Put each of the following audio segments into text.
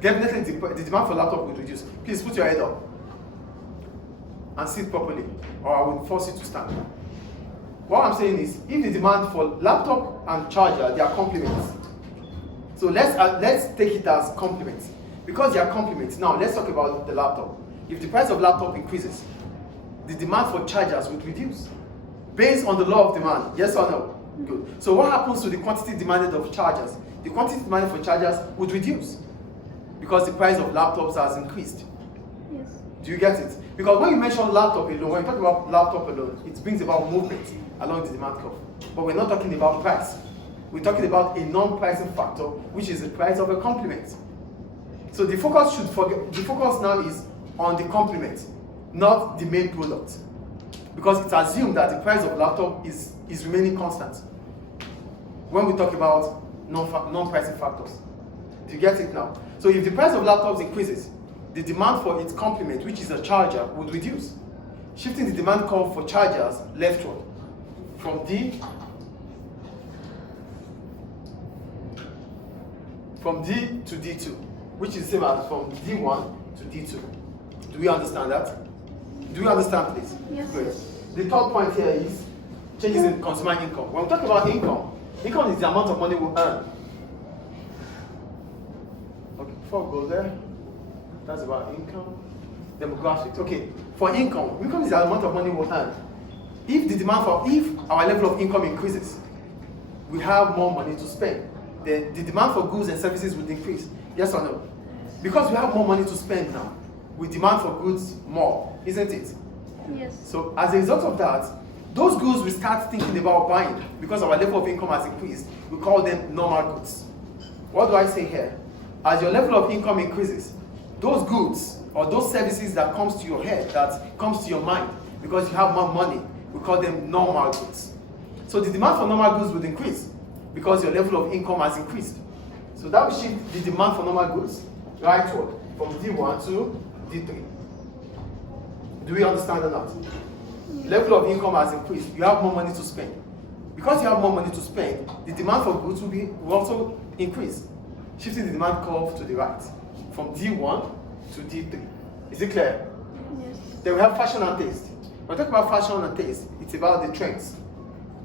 definitely the demand for laptop will reduce. Please put your head up and sit properly, or I will force you to stand. What I'm saying is, if the demand for laptop and charger, they are complements. So let's take it as complements. Because they are complements, now let's talk about the laptop. If the price of laptop increases, the demand for chargers would reduce. Based on the law of demand, yes or no? Good. So what happens to the quantity demanded of chargers? The quantity demanded for chargers would reduce because the price of laptops has increased. Yes. Do you get it? Because when you mention laptop alone, when you talk about laptop alone, it brings about movement along the demand curve. But we're not talking about price. We're talking about a non-pricing factor, which is the price of a complement. So the focus now is on the complement, not the main product. Because it's assumed that the price of laptop is remaining constant when we talk about non-pricing factors. Do you get it now? So if the price of laptops increases, the demand for its complement, which is a charger, would reduce, shifting the demand curve for chargers leftward from D to D2, which is the same as from D1 to D2. Do we understand that? Do you understand, please? Yes. Great. The third point here is changes in consumer income. When we talk about income, income is the amount of money we earn. Okay, before we go there, that's about income. Demographics. Okay, for income is the amount of money we earn. If our level of income increases, we have more money to spend. Then the demand for goods and services would increase. Yes or no? Because we have more money to spend now, we demand for goods more, isn't it? Yes. So as a result of that, those goods we start thinking about buying because our level of income has increased. We call them normal goods. What do I say here? As your level of income increases, those goods or those services that comes to your head, that comes to your mind because you have more money, we call them normal goods. So the demand for normal goods would increase because your level of income has increased. So that will shift the demand for normal goods rightward from D1 to D3. Do we understand or not? Level of income has increased. You have more money to spend. Because you have more money to spend, the demand for goods will also increase, shifting the demand curve to the right from D1 to D3. Is it clear? Yes. Then we have fashion and taste. When we talk about fashion and taste, it's about the trends.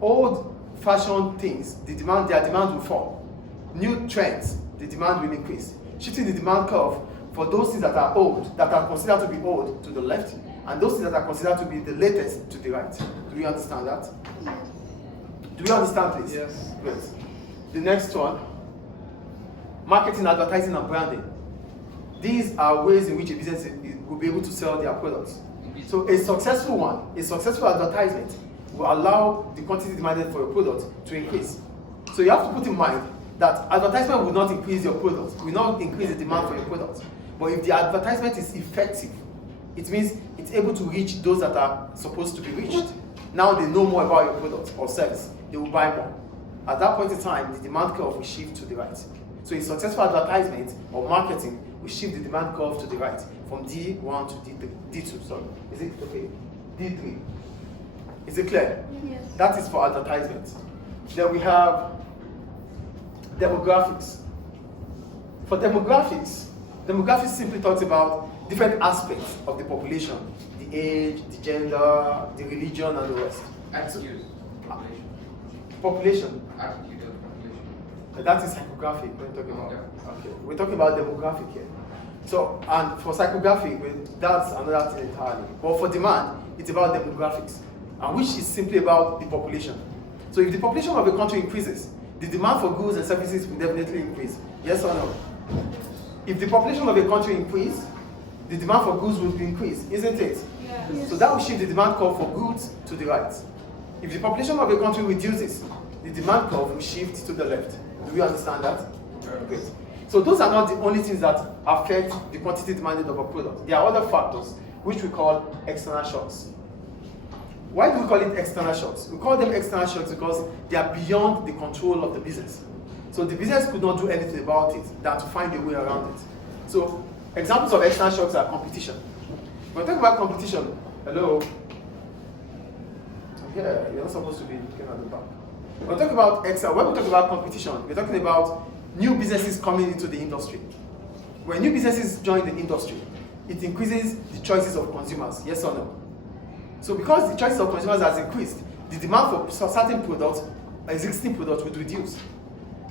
Old fashion things, their demand will fall. New trends, the demand will increase, shifting the demand curve for those things that are old, that are considered to be old, to the left, and those things that are considered to be the latest to the right. Do we understand that? Yes. Do we understand, please? Yes. Great. The next one, marketing, advertising, and branding. These are ways in which a business will be able to sell their products. So a successful advertisement will allow the quantity demanded for your product to increase. So you have to put in mind that advertisement will not increase your product, will not increase the demand for your product. But if the advertisement is effective, it means it's able to reach those that are supposed to be reached. Now they know more about your product or service, they will buy more. At that point in time, the demand curve will shift to the right. So a successful advertisement or marketing will shift the demand curve to the right from D1 to D2, sorry. Is it okay? D3. Is it clear? Yes. That is for advertisement. Then we have demographics. For demographics simply talks about different aspects of the population, the age, the gender, the religion, and the rest. Attitude. Population. Attitude of population. That is psychographic we're talking about. Okay. Okay. We're talking about demographic here. So, and for psychographic, that's another thing entirely. But for demand, it's about demographics, and which is simply about the population. So if the population of a country increases, the demand for goods and services will definitely increase. Yes or no? If the population of a country increases, the demand for goods will increase, isn't it? Yes. So that will shift the demand curve for goods to the right. If the population of a country reduces, the demand curve will shift to the left. Do we understand that? Great. So those are not the only things that affect the quantity demanded of a product. There are other factors which we call external shocks. Why do we call it external shocks? We call them external shocks because they are beyond the control of the business. So the business could not do anything about it than to find a way around it. So examples of external shocks are competition. When we talk about competition, hello? Yeah, you're not supposed to be looking at the back. When we talk about competition, we're talking about new businesses coming into the industry. When new businesses join the industry, it increases the choices of consumers, yes or no? So because the choices of consumers has increased, the demand for certain products, existing products, would reduce.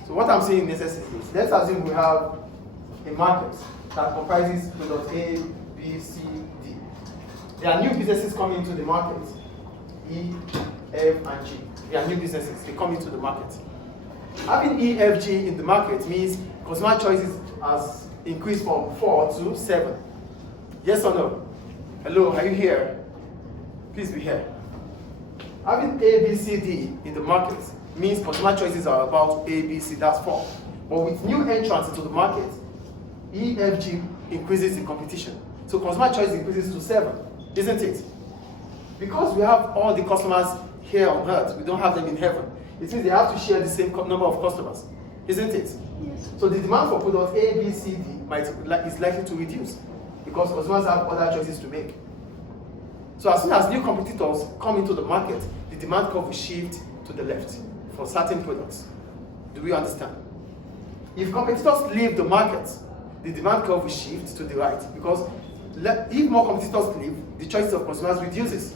So what I'm saying necessarily is, let's assume we have a market that comprises products A, B, C, D. There are new businesses coming into the market, E, F, and G. They are new businesses, they come into the market. Having E, F, G in the market means consumer choices has increased from 4 to 7. Yes or no? Hello, are you here? Please be here. Having A, B, C, D in the market means consumer choices are about A, B, C, that's 4. But with new entrants into the market, E, F, G increases the competition. So consumer choice increases to 7, isn't it? Because we have all the customers here on earth, we don't have them in heaven. It means they have to share the same number of customers, isn't it? Yes. So the demand for products A, B, C, D is likely to reduce because consumers have other choices to make. So as soon as new competitors come into the market, the demand curve will shift to the left for certain products. Do we understand? If competitors leave the market, the demand curve will shift to the right because if more competitors leave, the choice of consumers reduces.